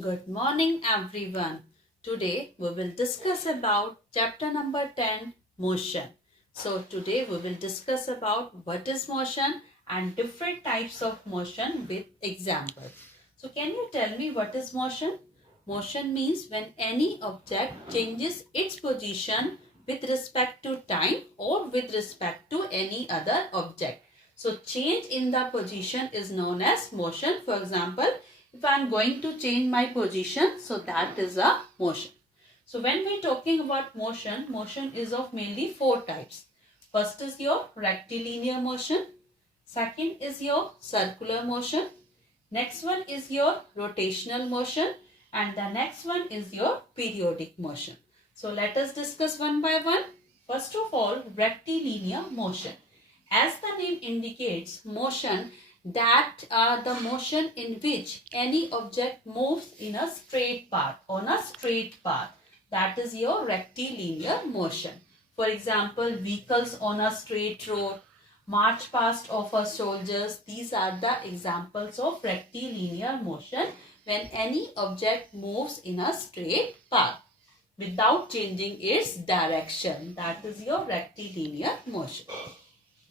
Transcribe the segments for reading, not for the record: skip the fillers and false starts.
Good morning everyone. Today we will discuss about chapter number 10, motion. So today we will discuss about what is motion and different types of motion with examples. So can you tell me what is motion? Motion means when any object changes its position with respect to time or with respect to any other object. So change in the position is known as motion. For example, if I am going to change my position, so that is a motion. So when we are talking about motion, motion is of mainly four types. First is your rectilinear motion. Second is your circular motion. Next one is your rotational motion. And the next one is your periodic motion. So let us discuss one by one. First of all, rectilinear motion. As the name indicates, motion that the motion in which any object moves in a straight path, on a straight path. That is your rectilinear motion. For example, vehicles on a straight road, march past of a soldiers. These are the examples of rectilinear motion when any object moves in a straight path without changing its direction. That is your rectilinear motion.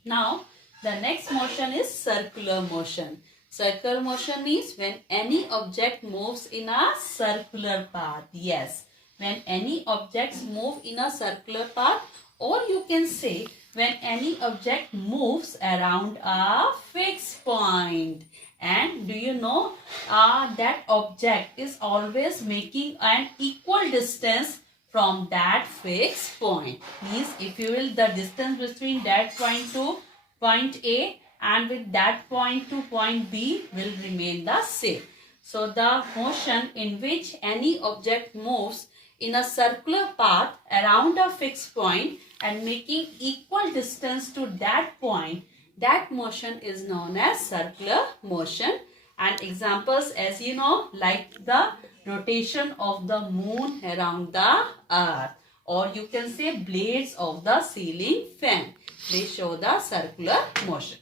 Now, the next motion is circular motion. Circular motion means when any object moves in a circular path. Yes, when any objects move in a circular path, or you can say when any object moves around a fixed point. And do you know that object is always making an equal distance from that fixed point. Means if you will, the distance between that point to point A and with that point to point B will remain the same. So the motion in which any object moves in a circular path around a fixed point and making equal distance to that point, that motion is known as circular motion. And examples, as you know, like the rotation of the moon around the earth, or you can say blades of the ceiling fan. They show the circular motion.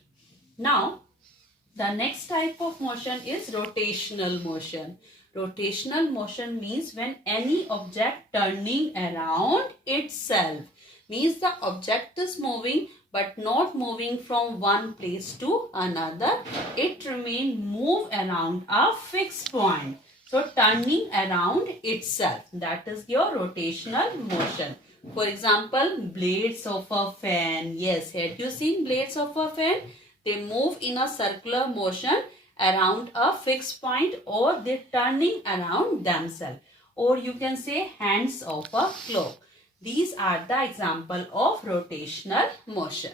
Now, the next type of motion is rotational motion. Rotational motion means when any object turning around itself. Means the object is moving but not moving from one place to another. It remains move around a fixed point. So turning around itself. That is your rotational motion. For example, blades of a fan. Yes, had you seen blades of a fan? They move in a circular motion around a fixed point, or they turning around themselves. Or you can say hands of a clock. These are the example of rotational motion.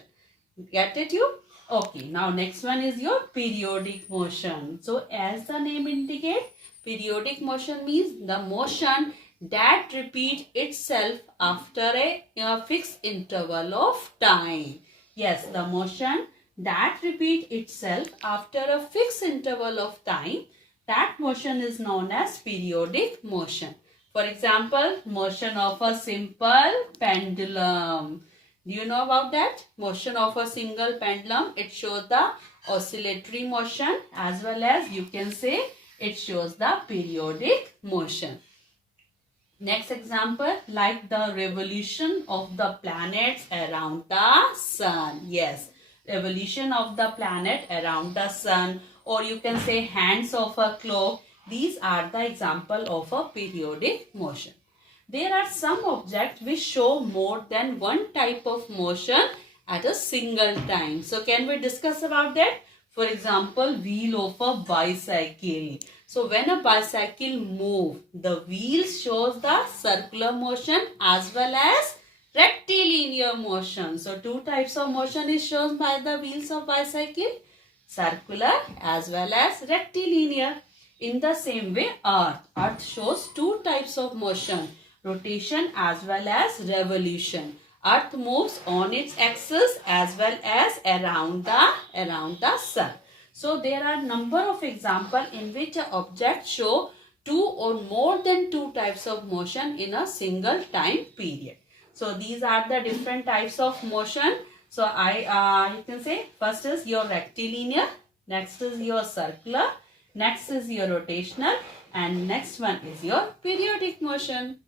Get it you? Okay, now next one is your periodic motion. So as the name indicates, periodic motion means the motion that repeats itself after a fixed interval of time. Yes, the motion that repeats itself after a fixed interval of time, that motion is known as periodic motion. For example, motion of a simple pendulum. Do you know about that? Motion of a single pendulum. It shows the oscillatory motion as well as you can say it shows the periodic motion. Next example, like the revolution of the planets around the sun. Yes, revolution of the planet around the sun, or you can say hands of a clock. These are the example of a periodic motion. There are some objects which show more than one type of motion at a single time. So can we discuss about that? For example, wheel of a bicycle. So when a bicycle moves, the wheel shows the circular motion as well as rectilinear motion. So two types of motion is shown by the wheels of bicycle, circular as well as rectilinear. In the same way, Earth shows two types of motion, rotation as well as revolution. Earth moves on its axis as well as around the sun. So there are number of examples in which an object show two or more than two types of motion in a single time period. So these are the different types of motion. So you can say first is your rectilinear, next is your circular, next is your rotational, and next one is your periodic motion.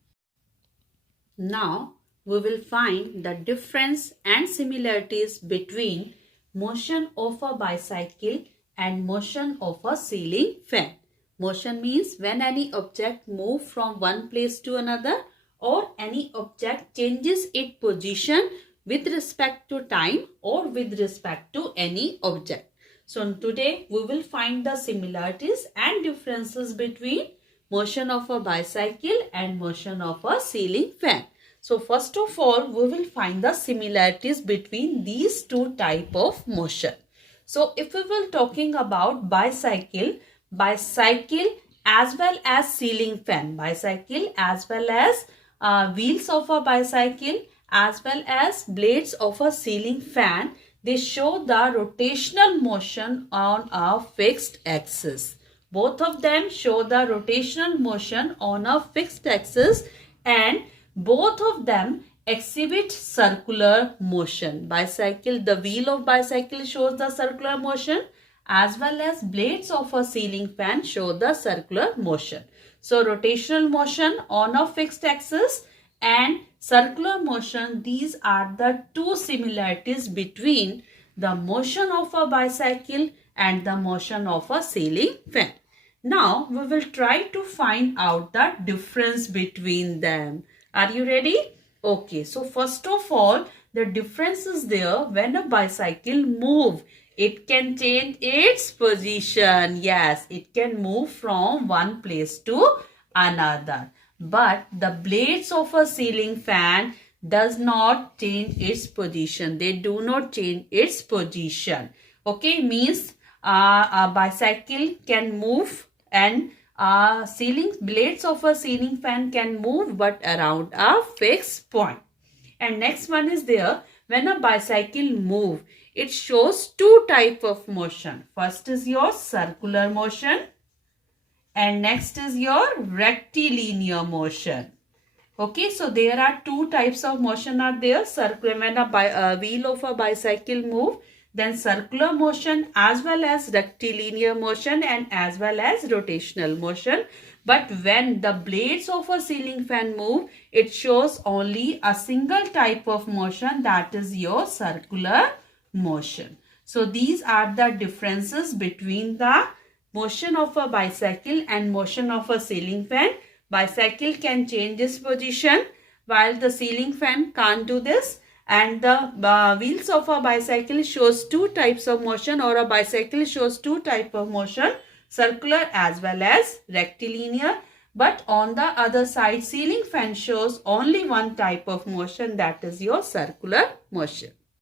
Now we will find the difference and similarities between motion of a bicycle and motion of a ceiling fan. Motion means when any object moves from one place to another or any object changes its position with respect to time or with respect to any object. So today we will find the similarities and differences between motion of a bicycle and motion of a ceiling fan. So first of all, we will find the similarities between these two types of motion. So if we will talking about bicycle as well as ceiling fan, bicycle as well as wheels of a bicycle as well as blades of a ceiling fan, they show the rotational motion on a fixed axis. Both of them show the rotational motion on a fixed axis and both of them exhibit circular motion. Bicycle, the wheel of bicycle shows the circular motion as well as blades of a ceiling fan show the circular motion. So rotational motion on a fixed axis and circular motion, these are the two similarities between the motion of a bicycle and the motion of a ceiling fan. Now we will try to find out the difference between them. Are you ready? Okay, so first of all, the difference is there when a bicycle moves. It can change its position. Yes, it can move from one place to another. But the blades of a ceiling fan does not change its position. They do not change its position. Okay, means a bicycle can move and blades of a ceiling fan can move but around a fixed point. And next one is there, when a bicycle move, it shows two types of motion. First is your circular motion and next is your rectilinear motion. Okay, so there are two types of motion are there. Circular, when a wheel of a bicycle move, then circular motion as well as rectilinear motion and as well as rotational motion. But when the blades of a ceiling fan move, it shows only a single type of motion, that is your circular motion. So these are the differences between the motion of a bicycle and motion of a ceiling fan. Bicycle can change its position while the ceiling fan can't do this. And the wheels of a bicycle shows two types of motion, or a bicycle shows two types of motion, circular as well as rectilinear. But on the other side, ceiling fan shows only one type of motion, that is your circular motion.